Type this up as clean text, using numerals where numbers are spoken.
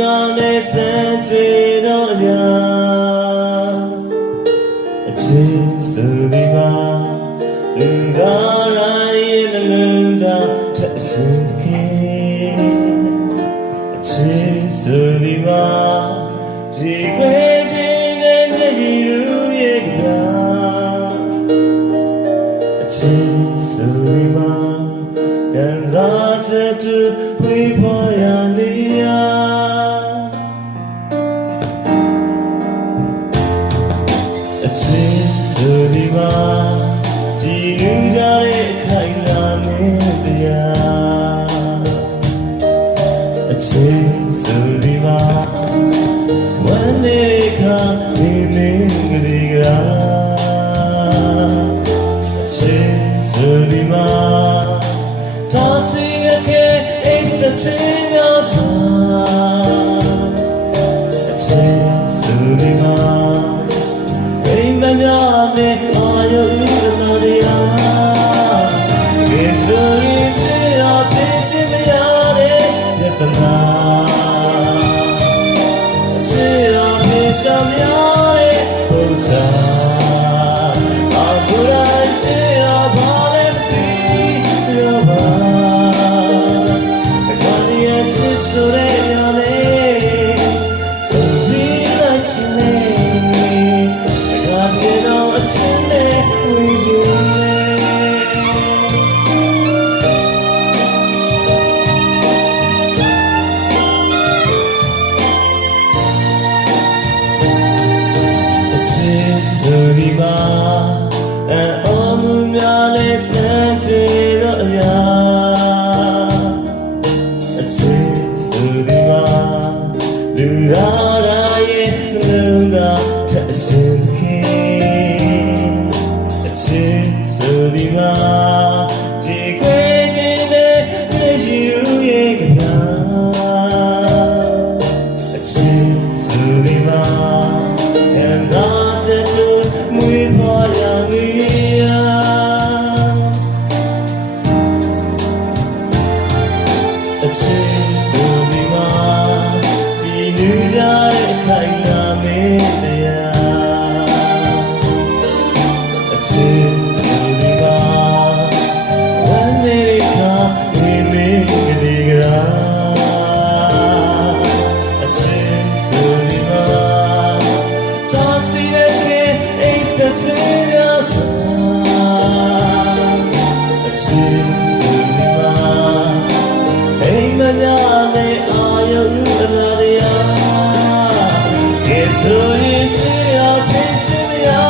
များနဲ့ဆန်းကြည်တော့ရာအချင်းဆိုဒီမှာလူသားတိုင်းရဲ့နှလုံးသားထက်အစင်ခင်အချင်းဆိုဒီမှာဒီခွေချင်းနဲ့မျက်ရည်ရူရဲ့ကံအချင်းဆိုဒီမှာcan that to we poyania a chin so di ma ji lu ja de khai la min tia a chin so di ma wan ne kha ni min gri gra a chin so di ma ta si ke is a chin ya sa a chin so di ma ei ma mya ne ayo na ri ya ke so yin chi ya pe shin ma ya de yatna a chin ya pe sha ma ya de ho sa a pura chin ya ba le pi yo ba so re ya le so ji la chi le ga de no a chin le we ji a chin so di ma all mu mya le san ti do ya a chinလူသားရဲ့နှလုံးသားထက်အစင်ခင်အချင်းဆိုဒီမှာဒီခွေချင်းနဲ့မျက်ရည်ရူရဲ့ကံအချင်းဆိုဒီမှာခံစားချက်တို့မွေးဖွားရမည်အချင်းဆိုဒီမှာလူကြတဲ့ခိုင်လာမင်းတရားအချင်းဆိုဒီပါဝမ်းနေခါဝိမင်းကလေးကရာအချင်းဆိုဒီပါတာစီတဲ့ကေအိစချင်ရစာအချင်းဆိုဒီပါအိမ်မနာနဲ့အာယုအနာရso you see our face in the